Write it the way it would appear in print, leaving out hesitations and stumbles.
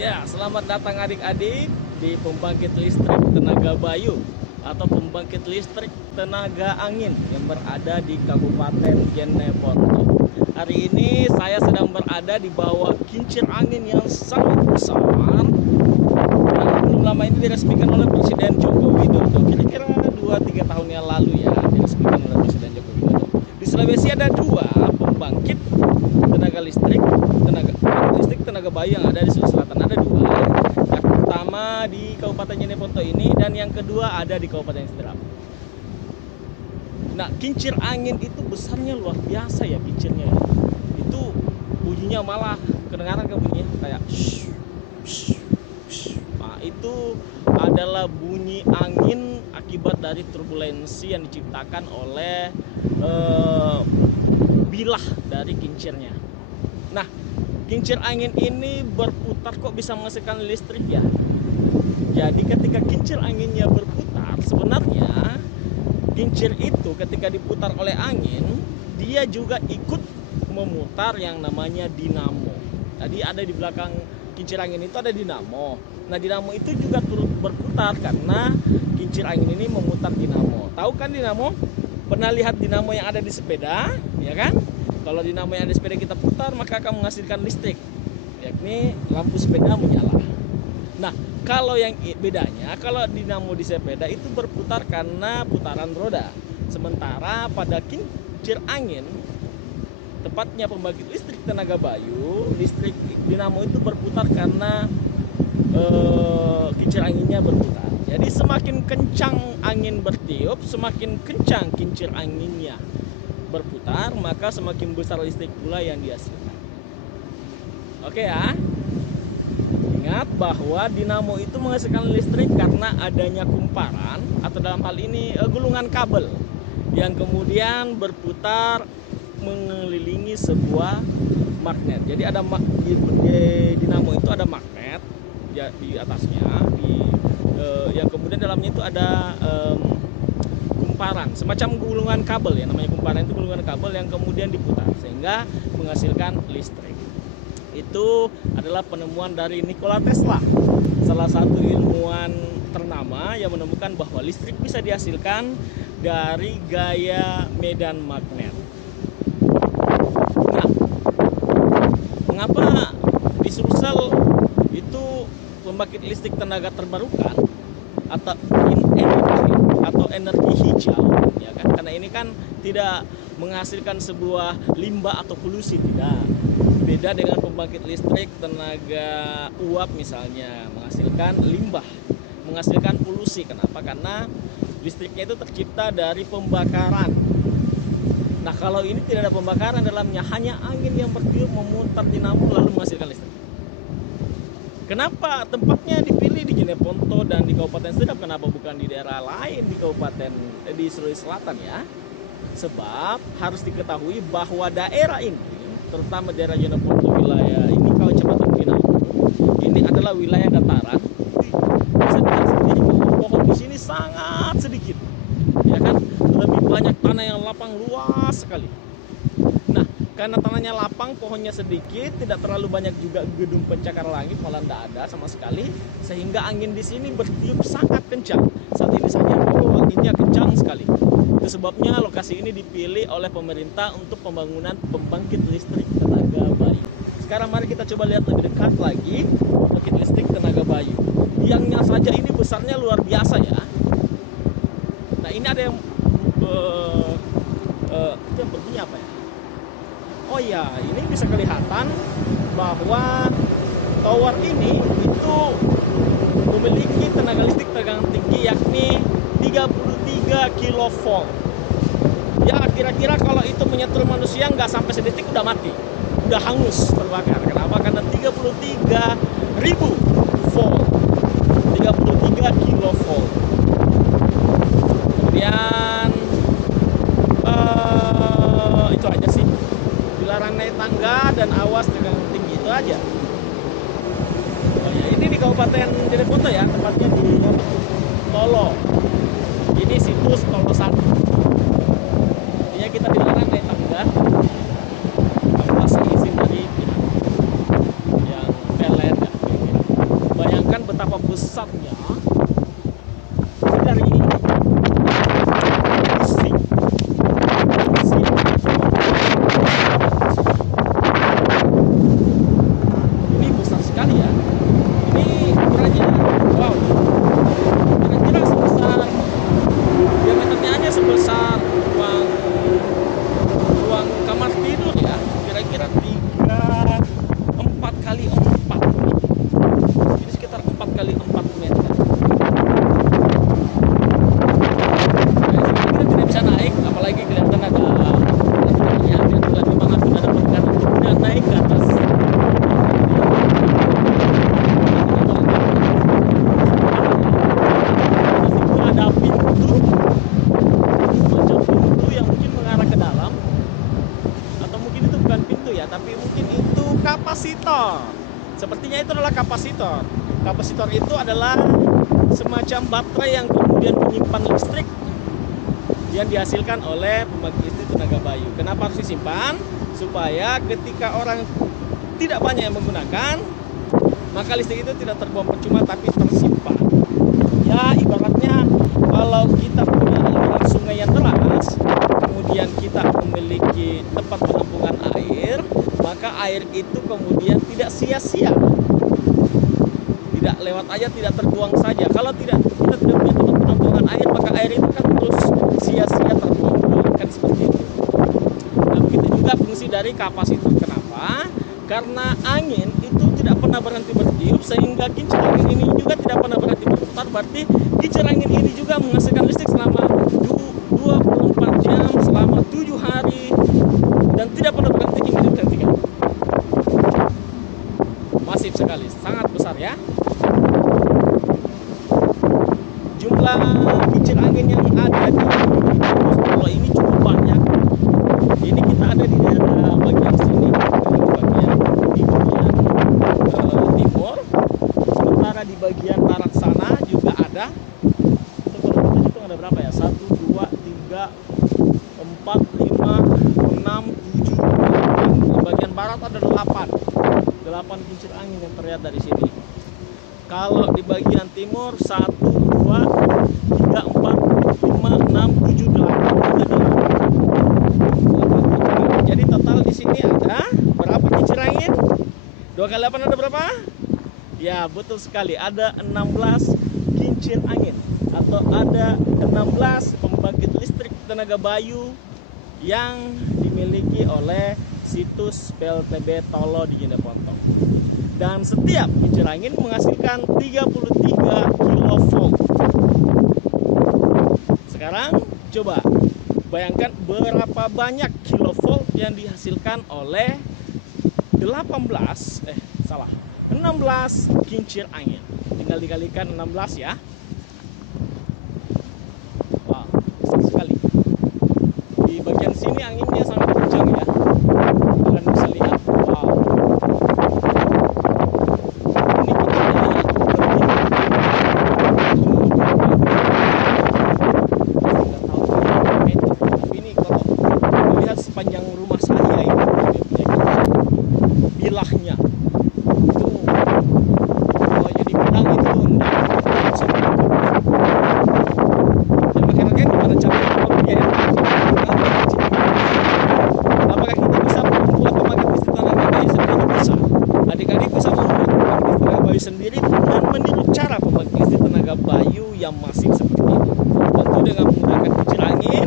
Ya, selamat datang adik-adik di pembangkit listrik tenaga Bayu atau pembangkit listrik tenaga angin yang berada di Kabupaten Jeneponto. Hari ini saya sedang berada di bawah kincir angin yang sangat besar yang belum lama ini diresmikan oleh Presiden Joko Widodo. Kira-kira 2-3 tahun yang lalu ya diresmikan oleh Presiden Joko Widodo. Di Sulawesi ada dua pembangkit tenaga listrik tenaga Bayu yang ada di Sulawesi Selatan. Ada dua. Yang pertama di Kabupaten Jeneponto ini dan yang kedua ada di Kabupaten Sidrap. Nah, kincir angin itu besarnya luar biasa ya kincirnya. Itu bunyinya malah kedengaran ke bunyinya kayak shh, shh, shh. Nah, itu adalah bunyi angin akibat dari turbulensi yang diciptakan oleh bilah dari kincirnya. Nah, kincir angin ini berputar kok bisa menghasilkan listrik ya? Jadi ketika kincir anginnya berputar, sebenarnya kincir itu ketika diputar oleh angin, dia juga ikut memutar yang namanya dinamo. Tadi ada di belakang kincir angin itu ada dinamo. Nah, dinamo itu juga turut berputar karena kincir angin ini memutar dinamo. Tahu kan dinamo? Pernah lihat dinamo yang ada di sepeda, ya kan? Kalau dinamo yang ada di sepeda kita putar, maka akan menghasilkan listrik, yakni lampu sepeda menyala. Nah, kalau yang bedanya, kalau dinamo di sepeda itu berputar karena putaran roda. Sementara pada kincir angin, tepatnya pembangkit listrik tenaga Bayu, listrik dinamo itu berputar karena kincir anginnya berputar. Jadi semakin kencang angin bertiup, semakin kencang kincir anginnya berputar, maka semakin besar listrik pula yang dihasilkan. Oke ya. Ingat bahwa dinamo itu menghasilkan listrik karena adanya kumparan atau dalam hal ini gulungan kabel yang kemudian berputar mengelilingi sebuah magnet. Jadi ada di dinamo itu ada magnet di atasnya, yang kemudian dalamnya itu ada kumparan, semacam gulungan kabel ya, namanya kumparan itu gulungan kabel yang kemudian diputar sehingga menghasilkan listrik. Itu adalah penemuan dari Nikola Tesla, salah satu ilmuwan ternama yang menemukan bahwa listrik bisa dihasilkan dari gaya medan magnet. Nah, mengapa di Sulsel itu pembangkit listrik tenaga terbarukan atau green energy atau energi hijau, ya kan? Karena ini kan tidak menghasilkan sebuah limbah atau polusi, tidak. Beda dengan pembangkit listrik tenaga uap misalnya, menghasilkan limbah, menghasilkan polusi. Kenapa? Karena listriknya itu tercipta dari pembakaran. Nah, kalau ini tidak ada pembakaran dalamnya, hanya angin yang bertiup memutar dinamo lalu menghasilkan listrik. Kenapa tempatnya dipilih di Jeneponto dan di Kabupaten Sidrap? Kenapa bukan di daerah lain di di Sulawesi Selatan ya? Sebab harus diketahui bahwa daerah ini, terutama daerah Jeneponto wilayah ini, kalau Kecamatan Pinang, ini adalah wilayah dataran. Bisa dilihat sendiri pohon di sini sangat sedikit, ya kan? Lebih banyak tanah yang lapang luas sekali. Nah, karena tanahnya lapang, pohonnya sedikit, tidak terlalu banyak juga gedung pencakar langit, malah tidak ada sama sekali, sehingga angin di sini bertiup sangat kencang. Saat ini saja anginnya kencang sekali. Itu sebabnya lokasi ini dipilih oleh pemerintah untuk pembangunan pembangkit listrik tenaga Bayu. Sekarang mari kita coba lihat lebih dekat lagi pembangkit listrik tenaga Bayu. Tiangnya saja ini besarnya luar biasa ya. Nah, ini ada yang itu yang berbunyi apa ya? Oh ya, ini bisa kelihatan bahwa tower ini itu memiliki tenaga listrik tegangan tinggi yakni 33 kV. Ya, kira-kira kalau itu menyentuh manusia nggak sampai sedetik udah mati, udah hangus terbakar. Kenapa? Karena 33.000 volt, 33 kV. Kemudian itu aja sih. Dilarang naik tangga dan awas tegangan tinggi, itu aja. Oh ya, ini di Kabupaten Jeneponto ya, tempatnya di Tolo. Ini situs Tolo 1. Intinya kita dilarang naik tangga tanpa izin dari pihak yang pelet ya. besarnya dari besi. Ini besar sekali ya. Ini ukurannya, wow, kira-kira sebesar, diameternya hanya sebesar ruang kamar tidur ya, kira-kira 4 kali 4, ini sekitar 4 kali 4 meter. Kita tidak bisa naik, apalagi kelihatan ada ya, bila memang aku ada perkara tidak naik ke atas. Ada pintu, macam pintu yang mungkin mengarah ke dalam, atau mungkin itu bukan pintu ya, tapi mungkin itu kapasitor. Sepertinya itu adalah kapasitor. Kapasitor itu adalah semacam baterai yang kemudian menyimpan listrik yang dihasilkan oleh pembangkit listrik tenaga bayu. Kenapa harus disimpan? Supaya ketika orang tidak banyak yang menggunakan, maka listrik itu tidak terbuang percuma tapi tersimpan. Ya, ibaratnya kalau kita punya aliran sungai yang deras, kemudian kita memiliki tempat penampungan air, maka air itu kemudian tidak sia-sia, tidak lewat aja, tidak terbuang saja. Kalau kita tidak punya tempat penampungan air, maka air itu kan terus sia-sia terbuang, kan seperti itu. Nah, begitu juga fungsi dari kapasitor. Kenapa? Karena angin itu tidak pernah berhenti bertiup, sehingga kincir angin ini juga tidak pernah berhenti berputar. Berarti kincir angin ini juga menghasilkan listrik selama 24 jam, selama 7 hari, dan tidak pernah berhenti hingga dihentikan. Masif sekali, sangat besar ya. Jumlah kincir angin yang ada di pulau ini cukup banyak. Ini kita ada di daerah bagian sini, di bagian timur. Sementara di bagian barat sana juga ada. Itu kalau kita hitung ada berapa ya? 1, 2, 3, 4, 5, 6, 7. Di bagian barat ada 8 kincir angin yang terlihat dari sini. Kalau di bagian timur 1, 2, 3, 4, 5, 6, 7, 8. Jadi total di sini ada berapa kincir angin? 2 kali 8 ada berapa? Ya, betul sekali, ada 16 kincir angin, atau ada 16 pembangkit listrik tenaga bayu yang dimiliki oleh situs PLTB Tolo di Jeneponto. Dan setiap kincir angin menghasilkan 33 kV. Sekarang coba bayangkan berapa banyak kilovolt yang dihasilkan oleh 16 kincir angin. Tinggal dikalikan 16 ya. Wow, besar sekali. Di bagian sini anginnya sangat kencang ya. Kalian bisa lihat. Wow. Ini ini kalau melihat sepanjang rumah saya ini bilahnya itu, kalau jadi bidang itu ya, makin gimana caranya ya? Apakah kita bisa membuat pembangkit listrik tenaga bayu sendiri? Bisa. Adik-adik bisa membuat pembangkit listrik tenaga bayu sendiri dan meniru cara pembangkit listrik tenaga bayu yang masif seperti ini. Tentu dengan menggunakan kincir angin